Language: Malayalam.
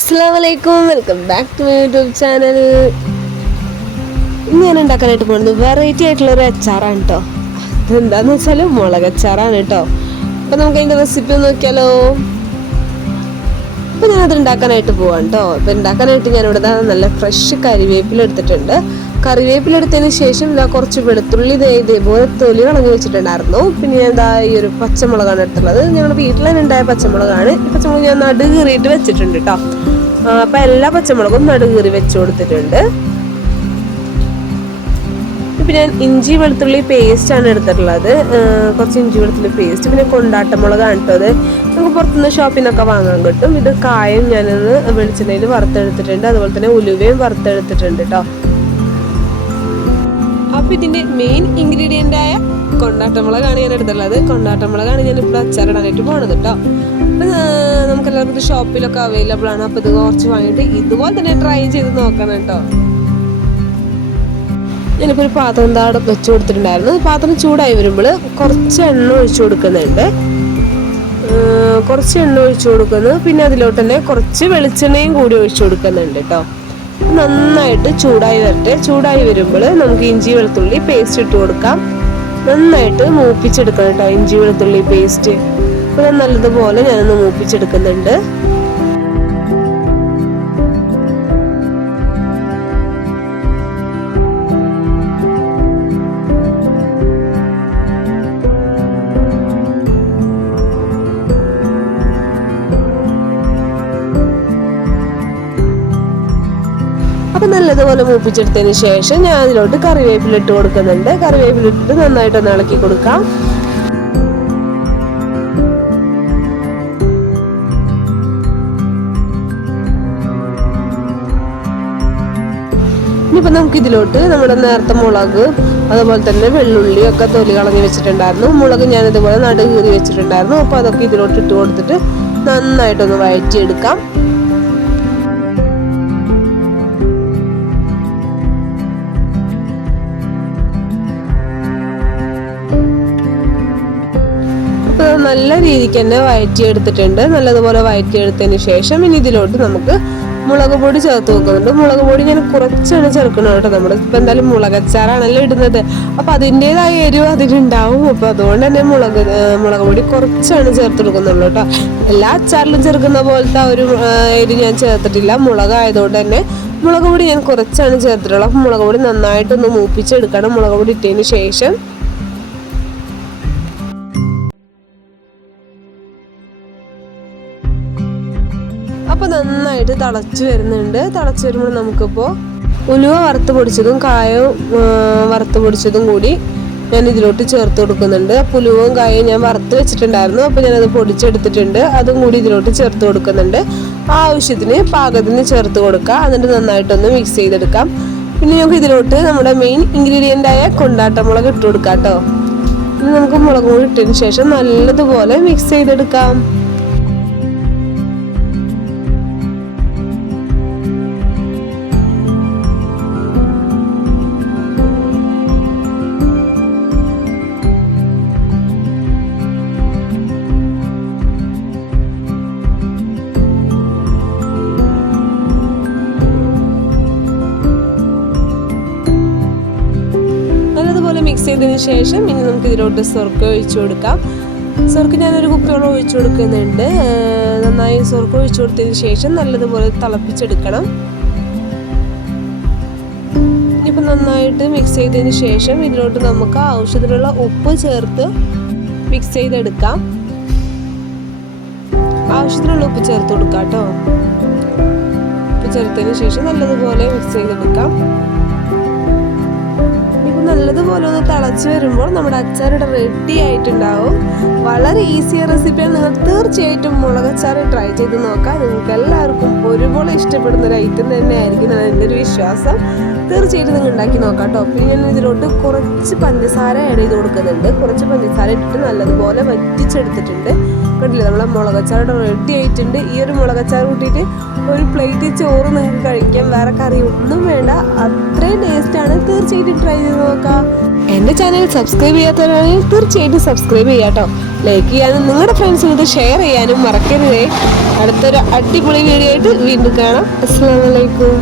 അസ്സാം വലൈക്കും welcome back to my YouTube channel ഇന്ന് ഞാൻ ഉണ്ടാക്കാനായിട്ട് പോകുന്നത് വെറൈറ്റി ആയിട്ടുള്ള ഒരു അച്ചാറാണ് കേട്ടോ അതെന്താന്ന് വെച്ചാൽ മുളക് അച്ചാറാണ് കേട്ടോ അപ്പം നമുക്ക് അതിന്റെ റെസിപ്പി നോക്കിയാലോ? അപ്പം ഞാനത് ഉണ്ടാക്കാനായിട്ട് പോവാം കേട്ടോ അപ്പം ഉണ്ടാക്കാനായിട്ട് ഞാൻ ഇവിടെ നല്ല ഫ്രഷ് കറിവേപ്പില എടുത്തിട്ടുണ്ട്. കറിവേപ്പില എടുത്തതിന് ശേഷം ഇതാ കുറച്ച് വെളുത്തുള്ളി ഇതേപോലെ തൊലി കളഞ്ഞു വെച്ചിട്ടുണ്ടായിരുന്നു. പിന്നെ ഞാൻ ഇതാ ഈ ഒരു പച്ചമുളകാണ് എടുത്തുള്ളത്. ഞങ്ങളുടെ വീട്ടിൽ തന്നെ ഉണ്ടായ പച്ചമുളകാണ്. ഈ പച്ചമുളക് ഞാൻ നടു കീറിയിട്ട് വെച്ചിട്ടുണ്ട് കേട്ടോ അപ്പം എല്ലാ പച്ചമുളകും നടുകീറി വെച്ച് കൊടുത്തിട്ടുണ്ട്. ഇപ്പം ഞാൻ ഇഞ്ചി വെളുത്തുള്ളി പേസ്റ്റ് ആണ് എടുത്തിട്ടുള്ളത്. കുറച്ച് ഇഞ്ചി വെളുത്തുള്ളി പേസ്റ്റ് പിന്നെ കൊണ്ടാട്ടമുളകാണ് കേട്ടോ അത്. നമുക്ക് പുറത്തുനിന്ന് ഷോപ്പിനൊക്കെ വാങ്ങാൻ കിട്ടും. ഇത് കായം ഞാനൊന്ന് വെളിച്ചെണ്ണയിൽ വറുത്തെടുത്തിട്ടുണ്ട്. അതുപോലെ തന്നെ ഉലുവയും വറുത്തെടുത്തിട്ടുണ്ട് കേട്ടോ. അപ്പോൾ ഇതിന്റെ മെയിൻ ഇൻഗ്രീഡിയന്റ് ആയ കൊണ്ടാട്ടമുളകാണ് ഞാൻ എടുത്തിട്ടുള്ളത്. കൊണ്ടാട്ടമുളകാണ് ഞാൻ ഇപ്പോൾ അച്ചാറിടാനായിട്ട് പോണത് കേട്ടോ. അപ്പം നമുക്ക് എല്ലാവർക്കും ഇത് ഷോപ്പിലൊക്കെ അവൈലബിൾ ആണ്. അപ്പോൾ ഇത് കുറച്ച് വാങ്ങിയിട്ട് ഇതുപോലെ തന്നെ ട്രൈ ചെയ്ത് നോക്കണം കേട്ടോ. ഞാനിപ്പോൾ ഒരു പാത്രം വെച്ചു വെച്ച് കൊടുത്തിട്ടുണ്ടായിരുന്നു. പാത്രം ചൂടായി വരുമ്പോൾ കുറച്ച് എണ്ണ ഒഴിച്ചു കൊടുക്കുന്നുണ്ട്. കുറച്ച് എണ്ണ ഒഴിച്ചു കൊടുക്കുന്നു. പിന്നെ അതിലോട്ട് തന്നെ കുറച്ച് വെളിച്ചെണ്ണയും കൂടി ഒഴിച്ചു കൊടുക്കുന്നുണ്ട് കേട്ടോ. നന്നായിട്ട് ചൂടായി വരട്ടെ. ചൂടായി വരുമ്പോൾ നമുക്ക് ഇഞ്ചി വെളുത്തുള്ളി പേസ്റ്റ് ഇട്ട് കൊടുക്കാം. നന്നായിട്ട് മൂപ്പിച്ചെടുക്കണം കേട്ടോ ഇഞ്ചി വെളുത്തുള്ളി പേസ്റ്റ് ഞാൻ നല്ലതുപോലെ ഞാനൊന്ന് മൂപ്പിച്ചെടുക്കുന്നുണ്ട്. അപ്പം നല്ലതുപോലെ മൂപ്പിച്ചെടുത്തതിന് ശേഷം ഞാൻ അതിലോട്ട് കറിവേപ്പില ഇട്ട് കൊടുക്കുന്നുണ്ട്. കറിവേപ്പില നന്നായിട്ടൊന്ന് ഇളക്കി കൊടുക്കാം. ഇനിയിപ്പോൾ നമുക്ക് ഇതിലോട്ട് നമ്മുടെ നേരത്തെ മുളക് അതുപോലെ തന്നെ വെള്ളുള്ളി ഒക്കെ തൊലി കളഞ്ഞ് വെച്ചിട്ടുണ്ടായിരുന്നു. മുളക് ഞാൻ ഇതുപോലെ നടുകീറി വെച്ചിട്ടുണ്ടായിരുന്നു. അപ്പോൾ അതൊക്കെ ഇതിലോട്ട് ഇട്ട് കൊടുത്തിട്ട് നന്നായിട്ടൊന്ന് വഴറ്റിയെടുക്കാം. നല്ല രീതിക്ക് തന്നെ വഴറ്റിയെടുത്തിട്ടുണ്ട്. നല്ലതുപോലെ വഴറ്റിയെടുത്തതിന് ശേഷം ഇനി ഇതിലോട്ട് നമുക്ക് മുളക് പൊടി ചേർത്ത് വെക്കുന്നുണ്ട്. മുളക് പൊടി ഞാൻ കുറച്ചാണ് ചേർക്കുന്നത് കേട്ടോ. നമ്മൾ ഇപ്പം എന്തായാലും മുളകച്ചാറാണല്ലോ ഇടുന്നത്. അപ്പം അതിന്റെതായ എരിവ് അതിലുണ്ടാവും. അപ്പം അതുകൊണ്ട് തന്നെ മുളക് മുളക് പൊടി കുറച്ചാണ് ചേർത്ത് കൊടുക്കുന്നുള്ളൂ കേട്ടോ. എല്ലാ അച്ചാറിലും ചേർക്കുന്ന പോലത്തെ ഒരു എരി ഞാൻ ചേർത്തിട്ടില്ല. മുളക് ആയതുകൊണ്ട് തന്നെ മുളക് പൊടി ഞാൻ കുറച്ചാണ് ചേർത്തിട്ടുള്ളത്. അപ്പം മുളക് പൊടി നന്നായിട്ടൊന്ന് മൂപ്പിച്ചെടുക്കണം. മുളക് പൊടി ഇട്ടതിന് ശേഷം അപ്പൊ നന്നായിട്ട് തിളച്ച് വരുന്നുണ്ട്. തിളച്ച് വരുമ്പോൾ നമുക്കിപ്പോൾ ഉലുവ വറുത്ത് പൊടിച്ചതും കായവും വറുത്ത് പൊടിച്ചതും കൂടി ഞാൻ ഇതിലോട്ട് ചേർത്ത് കൊടുക്കുന്നുണ്ട്. അപ്പോൾ ഉലുവും കായയും ഞാൻ വറുത്ത് വെച്ചിട്ടുണ്ടായിരുന്നു. അപ്പോൾ ഞാനത് പൊടിച്ചെടുത്തിട്ടുണ്ട്. അതും കൂടി ഇതിലോട്ട് ചേർത്ത് കൊടുക്കുന്നുണ്ട്. ആവശ്യത്തിന് പാകത്തിന് ചേർത്ത് കൊടുക്കുക എന്നിട്ട് നന്നായിട്ടൊന്ന് മിക്സ് ചെയ്തെടുക്കാം. പിന്നെ നമുക്ക് ഇതിലോട്ട് നമ്മുടെ മെയിൻ ഇൻഗ്രീഡിയന്റ് ആയ കൊണ്ടാട്ടമുളക് ഇട്ട് കൊടുക്കാം കേട്ടോ. ഇനി നമുക്ക് മുളക് കൂടി ഇട്ടതിന് ശേഷം നല്ലതുപോലെ മിക്സ് ചെയ്തെടുക്കാം. മിക്സ് ചെയ്തതിന് ശേഷം ഇനി നമുക്ക് ഇതിലോട്ട് സ്വർക്ക ഒഴിച്ചു കൊടുക്കാം. സ്വർക്ക് ഞാനൊരു കുപ്പിയോളം ഒഴിച്ചു കൊടുക്കുന്നുണ്ട്. നന്നായി സ്വർക്ക ഒഴിച്ചു കൊടുത്തതിന് ശേഷം നല്ലതുപോലെ തിളപ്പിച്ചെടുക്കണം. ഇനിയിപ്പോൾ നന്നായിട്ട് മിക്സ് ചെയ്തതിന് ശേഷം ഇതിലോട്ട് നമുക്ക് ആവശ്യത്തിനുള്ള ഉപ്പ് ചേർത്ത് മിക്സ് ചെയ്തെടുക്കാം. ആവശ്യത്തിനുള്ള ഉപ്പ് ചേർത്ത് കൊടുക്കാം കേട്ടോ. ഉപ്പ് ചേർത്തതിന് ശേഷം നല്ലതുപോലെ മിക്സ് ചെയ്തെടുക്കാം. നല്ലതുപോലെ ഒന്ന് തിളച്ച് വരുമ്പോൾ നമ്മുടെ അച്ചാറിടെ റെഡി ആയിട്ടുണ്ടാവും. വളരെ ഈസിയ റെസിപ്പിയാണ് നിങ്ങൾ തീർച്ചയായിട്ടും മുളകച്ചാർ ട്രൈ ചെയ്ത് നോക്കാം. നിങ്ങൾക്ക് എല്ലാവർക്കും ഒരുപോലെ ഇഷ്ടപ്പെടുന്ന ഒരു ഐറ്റം തന്നെ ആയിരിക്കും എന്റെ ഒരു വിശ്വാസം. തീർച്ചയായിട്ടും നിങ്ങൾ ഉണ്ടാക്കി നോക്കാം കേട്ടോ. പിന്നെ ഞാൻ ഇതിലോട്ട് കുറച്ച് പഞ്ചസാര ആഡ് ചെയ്ത് കൊടുക്കുന്നുണ്ട്. കുറച്ച് പഞ്ചസാര ഇട്ടിട്ട് നല്ലതുപോലെ വറ്റിച്ചെടുത്തിട്ടുണ്ട്. കണ്ടില്ലേ? നമ്മളെ മുളകച്ചാറ് റെഡി ആയിട്ടുണ്ട്. ഈ ഒരു മുളകച്ചാറ് കൂട്ടിയിട്ട് ഒരു പ്ലേറ്റ് ചോറ് നിങ്ങൾക്ക് കഴിക്കാം. വേറെ കറി ഒന്നും വേണ്ട. അത്രയും ടേസ്റ്റാണ് തീർച്ചയായിട്ടും ട്രൈ ചെയ്ത് നോക്കാം. എന്റെ ചാനൽ സബ്സ്ക്രൈബ് ചെയ്യാത്തവരാണെങ്കിൽ തീർച്ചയായിട്ടും സബ്സ്ക്രൈബ് ചെയ്യാട്ടോ ലൈക്ക് ചെയ്യാനും നിങ്ങളുടെ ഫ്രണ്ട്സിന് ഇത് ഷെയർ ചെയ്യാനും മറക്കരുതേ. അടുത്തൊരു അടിപൊളി വീഡിയോ ആയിട്ട് വീണ്ടും കാണാം. അസ്സാം വലൈക്കും